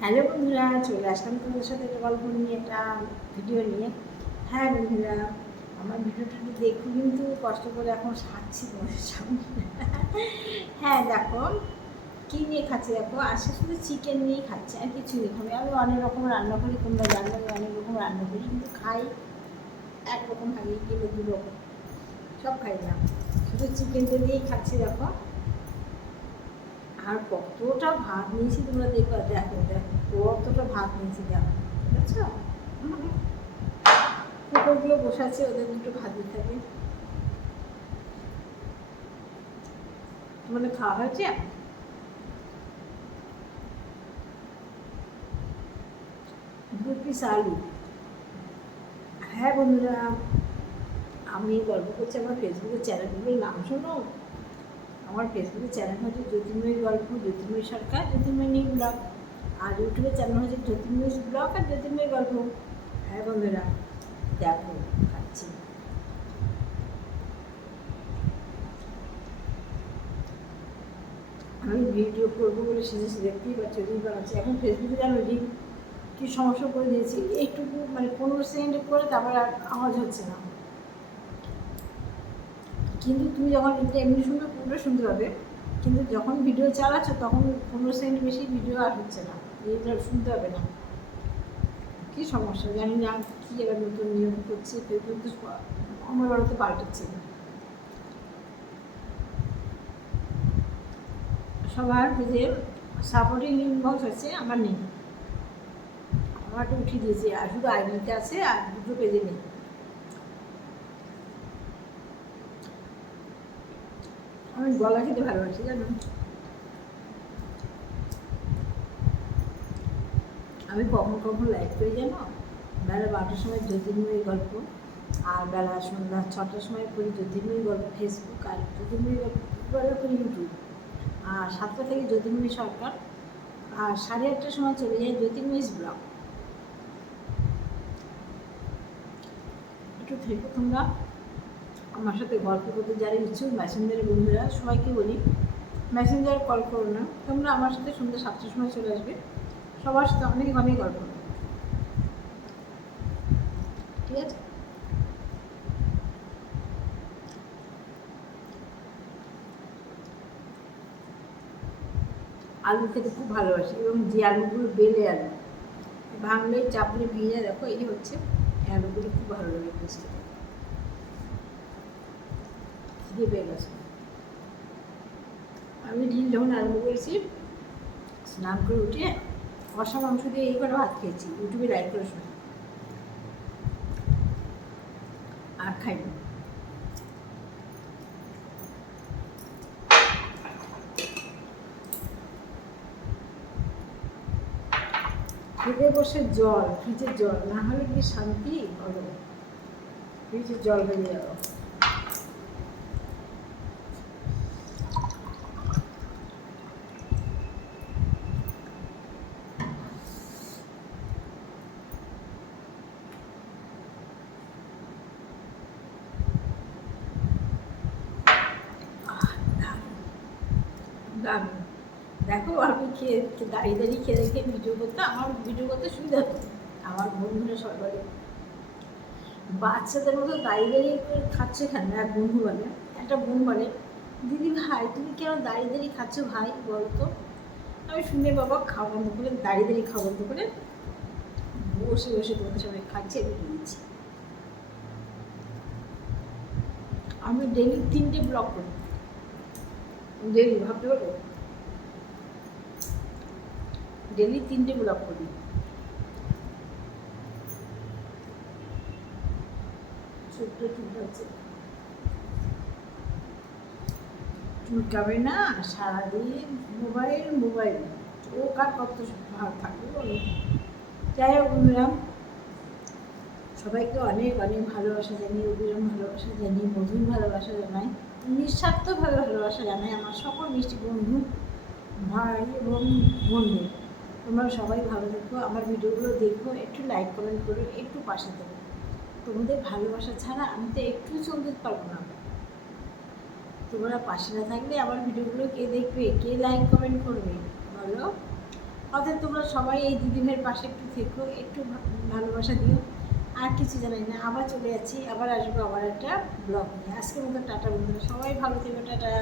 Hello বন্ধুরা, চলে আসলাম তোমাদের সাথে একটা গল্প নিয়ে, একটা ভিডিও নিয়ে। হ্যাঁ বন্ধুরা, আমার ভিডিওটা একটু দেখো, কিন্তু কষ্ট করে এখন সারছি তোমাদের সামনে। হ্যাঁ দেখো, কী নিয়ে খাচ্ছে দেখো, আজকে শুধু চিকেন নিয়েই খাচ্ছে, আর কিছু নেই। আমি অনেক রকম রান্না করি, তোমরা জানো আমি অনেক রকম রান্না করি, কিন্তু খাই একরকম, ভাগিয়ে গেলে দু রকম, সব খাই না। শুধু চিকেনটা দিয়েই খাচ্ছি দেখো। আর কতটা ভাত নিয়েছি তোমরা দেখো, দেখো দেখো কতটা ভাত নিয়েছি দেখো, ঠিক আছে। কুকুরগুলো বসে আছে, ওদের দুটো ভাত দিতে হবে। তোমাদের খাওয়া হয়েছে? দু পিস আলু। হ্যাঁ বন্ধুরা, আমি গল্প করছি আমার ফেসবুকের চ্যানেলগুলোর নাম শোনো। আমার ফেসবুকের চ্যানেল হচ্ছে জ্যোতির্ময়ী গল্প, জ্যোতির্ময়ী সরকার, জ্যোতির্ময়ী নিউ ব্লগ। আর ইউটিউবের চ্যানেল হচ্ছে জ্যোতির্ময়ী ব্লগ আর জ্যোতির্ময়ী গল্প। হ্যাঁ বন্ধুরা, দেখো খাচ্ছি। আমি ভিডিও করবো বলে সেজেছি, দেখতেই পাচ্ছি রিল বানাচ্ছি। এখন ফেসবুকে জানো রিল কী সমস্যা করে দিয়েছি, এইটুকু মানে 15 সেকেন্ডে করে, তারপরে আর আওয়াজ হচ্ছে না। কিন্তু তুমি যখন এটা এমনি শুনবে পুরো শুনতে পাবে, কিন্তু যখন ভিডিও চালাচ্ছ তখন 15 সেকেন্ড বেশি ভিডিও আর হচ্ছে না, এটা শুনতে হবে না। কী সমস্যা জানি না, কী এবার নতুন নিয়ম করছে ফেসবুক, তো আমার বড় তো পাল্টাচ্ছে না। সবার যে সাপোর্টিং ইনবক্স আছে আমার নেই, আমারটা উঠিয়ে দিয়েছি, আর শুধু আইডিতে আছে আর দুটো পেজে নেই। আমি গলা খেতে ভালোবাসি জানো। আমি কখন কখন লাইভ করি জানো, বেলা 12টার সময় জ্যোতির্ময়ী গল্প, আর বেলা সন্ধ্যা 6টার সময় করি জ্যোতির্ময়ী গল্প ফেসবুক, আর জ্যোতির্ময়ী গল্প করি ইউটিউব। আর 7টা থেকে জ্যোতির্ময়ী সরকার, আর 8:30টার সময় চলে যায় জ্যোতির্ময়ী ব্লগ। একটু থেকে তোমরা আমার সাথে গল্প করতে যারা ইচ্ছুক, মেসেঞ্জারের বন্ধুরা সবাইকে বলি মেসেঞ্জারে কল করো না, তোমরা আমার সাথে সন্ধ্যা 7টার সময় চলে আসবে, সবার সাথে অনেক অনেক গল্প, ঠিক আছে। আলু খেতে খুব ভালোবাসি, এবং যে আলুগুলো বেলে আলু ভাঙলে চাপড়ে ভেঙে দেখো, এই হচ্ছে আলুগুলো খুব ভালো লাগে টেস্ট। খিদে পেয়ে গেছে। আমি ঢিল যখন আরম্ভ করেছি, স্নান করে উঠে কষা মাংস দিয়ে এই করে ভাত খেয়েছি, ইউটিউবে লাইভ করে শুনে, আর খাইনি। খেতে বসে জল, ফ্রিজের জল না হলে কি শান্তি বলো, ফ্রিজের জল বেরিয়ে গেল। দারুণ। দেখো আমি খেয়ে দাঁড়িয়ে দাঁড়িয়ে খেয়ে দেখে ভিডিও করতে, আমার ভিডিও করতে সুবিধা হতো। আমার বন্ধুরা সবাই বলে বাচ্চাদের মতো দাঁড়িয়ে দাঁড়িয়ে খাচ্ছে কেন, এক বন্ধু বলে, একটা বোন বলে দিদি ভাই তুমি কেন দাঁড়িয়ে দাঁড়িয়ে খাচ্ছ ভাই বলতো। আমি শুনে বাবা খাওয়া বন্ধ করে, দাঁড়িয়ে দাঁড়িয়ে খাওয়া বন্ধ করে বসে বসে তোমাদের সবাই খাচ্ছি, আমি দিচ্ছি। আমি ডেলি 3টে ব্লগ করি, ডেলি, ভাবতে পারো, ডেলি 3টে ব্লগ করি। ছোট্ট চুলটা হচ্ছে, চুলকাবে না, সারাদিন মোবাইল মোবাইল, ও কার কত ভালো থাকবে বলো। যাই হোক বন্ধুরা, সবাইকে অনেক অনেক ভালোবাসা জানিয়ে, অবিরাম ভালোবাসা জানিয়ে, মধুর ভালোবাসা জানাই, নিঃস্বার্থভাবে ভালোবাসা জানাই আমার সকল মিষ্টি বন্ধু, ভাই এবং বোনদের। তোমরা সবাই ভালো থেকো, আমার ভিডিওগুলো দেখো, একটু লাইক কমেন্ট করো, একটু পাশে দেবো। তোমাদের ভালোবাসা ছাড়া আমি তো একটু চলতে পারবো না। তোমরা পাশে না থাকলে আমার ভিডিওগুলো কে দেখবে, কে লাইক কমেন্ট করবে বলো। অতএব তোমরা সবাই এই দিদিভাইয়ের পাশে একটু থেকো, একটু ভালোবাসা দিও। আর কিছু জানাই না, আবার চলে যাচ্ছি, আবার আসবো আবার একটা ব্লগ নিয়ে। আজকের মতো টাটা বন্ধুরা, সবাই ভালো থেকো, টাটা।